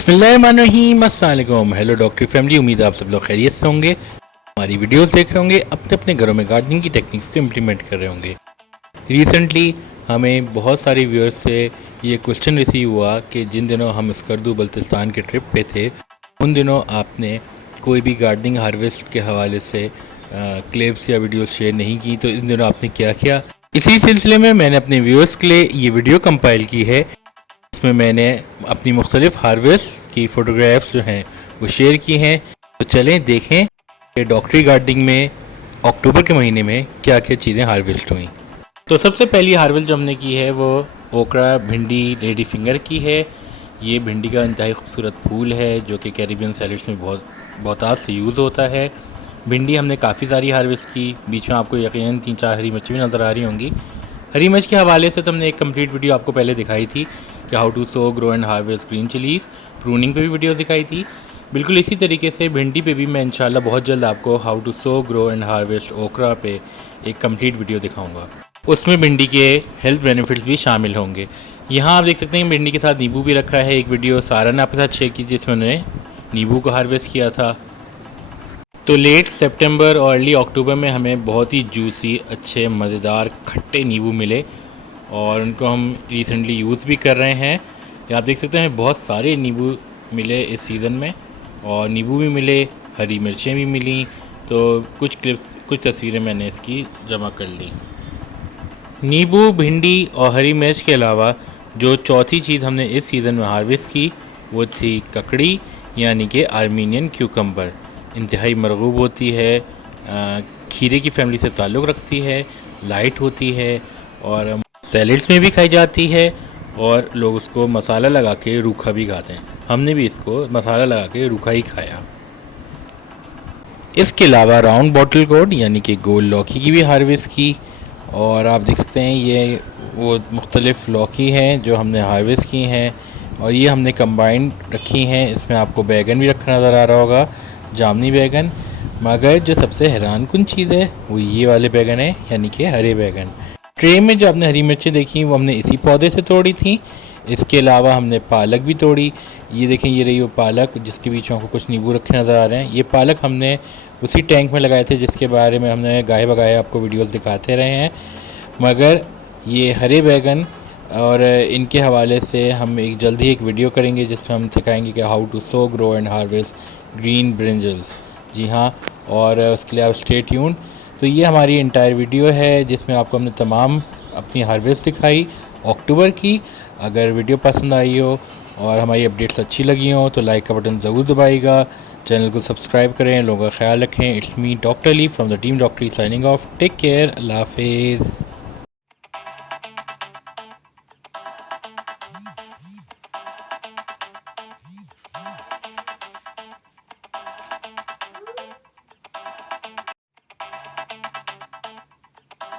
बिस्मिल्लाहिर्रहमानिर्रहीम, अस्सलाम वालेकुम। हेलो डॉक्टर फैमिली, उम्मीद है आप सब लोग खैरियत से होंगे। हमारी वीडियोस देख रहे होंगे, अपने अपने घरों में गार्डनिंग की टेक्निक्स को इम्प्लीमेंट कर रहे होंगे। रिसेंटली हमें बहुत सारे व्यूअर्स से ये क्वेश्चन रिसीव हुआ कि जिन दिनों हम स्कर्दू बल्तिस्तान के ट्रिप पे थे, उन दिनों आपने कोई भी गार्डनिंग हार्वेस्ट के हवाले से क्लिप्स या वीडियोस शेयर नहीं की, तो इन दिनों आपने क्या किया। इसी सिलसिले में मैंने अपने व्यूअर्स के लिए ये वीडियो कंपाइल की है। इसमें मैंने अपनी मुख्तलिफ हार्वेस्ट की फ़ोटोग्राफ्स जो हैं वो शेयर की हैं। तो चलें देखें कि डॉक्टरी गार्डनिंग में अक्टूबर के महीने में क्या क्या चीज़ें हार्वेस्ट हुई। तो सबसे पहली हार्वेस्ट जो हमने की है वो ओकरा भिंडी लेडी फिंगर की है। ये भिंडी का इंतहाई खूबसूरत फूल है जो कि कैरिबियन सैलड्स में बहुतायत से यूज़ होता है। भिंडी हमने काफ़ी सारी हार्वेस्ट की, बीच में आपको यकीनन 3-4 हरी मिर्च भी नज़र आ रही होंगी। हरी मिर्च के हवाले से तो हमने एक कंप्लीट वीडियो आपको पहले दिखाई थी कि how to sow grow and harvest green chillies, pruning पे भी वीडियो दिखाई थी। बिल्कुल इसी तरीके से भिंडी पे भी मैं इंशाल्लाह बहुत जल्द आपको how to sow grow and harvest okra पे एक कंप्लीट वीडियो दिखाऊंगा। उसमें भिंडी के हेल्थ बेनिफिट्स भी शामिल होंगे। यहाँ आप देख सकते हैं भिंडी के साथ नींबू भी रखा है। एक वीडियो सारा ने आपके साथ शेयर की जिसमें उन्होंने नींबू को हार्वेस्ट किया था। तो लेट सितंबर और अर्ली अक्टूबर में हमें बहुत ही जूसी, अच्छे, मज़ेदार, खट्टे नींबू मिले और उनको हम रिसेंटली यूज़ भी कर रहे हैं। तो आप देख सकते हैं बहुत सारे नींबू मिले इस सीज़न में, और नींबू भी मिले, हरी मिर्चें भी मिली। तो कुछ क्लिप्स, कुछ तस्वीरें मैंने इसकी जमा कर ली। नींबू, भिंडी और हरी मिर्च के अलावा जो चौथी चीज़ हमने इस सीज़न में हार्वेस्ट की वो थी ककड़ी, यानी कि आर्मीनियन क्यूकम्बर। इंतहाई मरगूब होती है, खीरे की फैमिली से ताल्लुक़ रखती है, लाइट होती है और सैलेड्स में भी खाई जाती है, और लोग उसको मसाला लगा के रूखा भी खाते हैं। हमने भी इसको मसाला लगा के रूखा ही खाया। इसके अलावा राउंड बॉटल गोर्ड यानी कि गोल लौकी की भी हार्वेस्ट की, और आप देख सकते हैं ये वो मुख्तलिफ़ लौकी हैं जो हमने हार्वेस्ट की हैं, और ये हमने कंबाइंड रखी हैं। इसमें आपको बैगन भी रखा नज़र आ रहा होगा, जामनी बैगन। मगर जो सबसे हैरान कुन चीज़ है वो ये वाले बैगन है, यानी कि हरे बैगन। ट्रे में जो आपने हरी मिर्चें देखी वो हमने इसी पौधे से तोड़ी थी। इसके अलावा हमने पालक भी तोड़ी। ये देखें, ये रही वो पालक जिसके बीच में आपको कुछ नींबू रखे नज़र आ रहे हैं। ये पालक हमने उसी टैंक में लगाए थे जिसके बारे में हमने गाहे बगाहे आपको वीडियोस दिखाते रहे हैं। मगर ये हरे बैगन और इनके हवाले से हम एक जल्द ही एक वीडियो करेंगे जिसमें हम सिखाएंगे कि how to sow grow and harvest green brinjals. जी हाँ, और उसके लिए आप स्टे ट्यून्ड। तो ये हमारी इंटायर वीडियो है जिसमें आपको हमने तमाम अपनी हार्वेस्ट दिखाई अक्टूबर की। अगर वीडियो पसंद आई हो और हमारी अपडेट्स अच्छी लगी हो तो लाइक का बटन ज़रूर दबाइएगा, चैनल को सब्सक्राइब करें। लोगों का ख्याल रखें। It's me doctor Ali from the team डॉक्टरी साइनिंग ऑफ। टेक केयर, अल्लाह हाफिज़।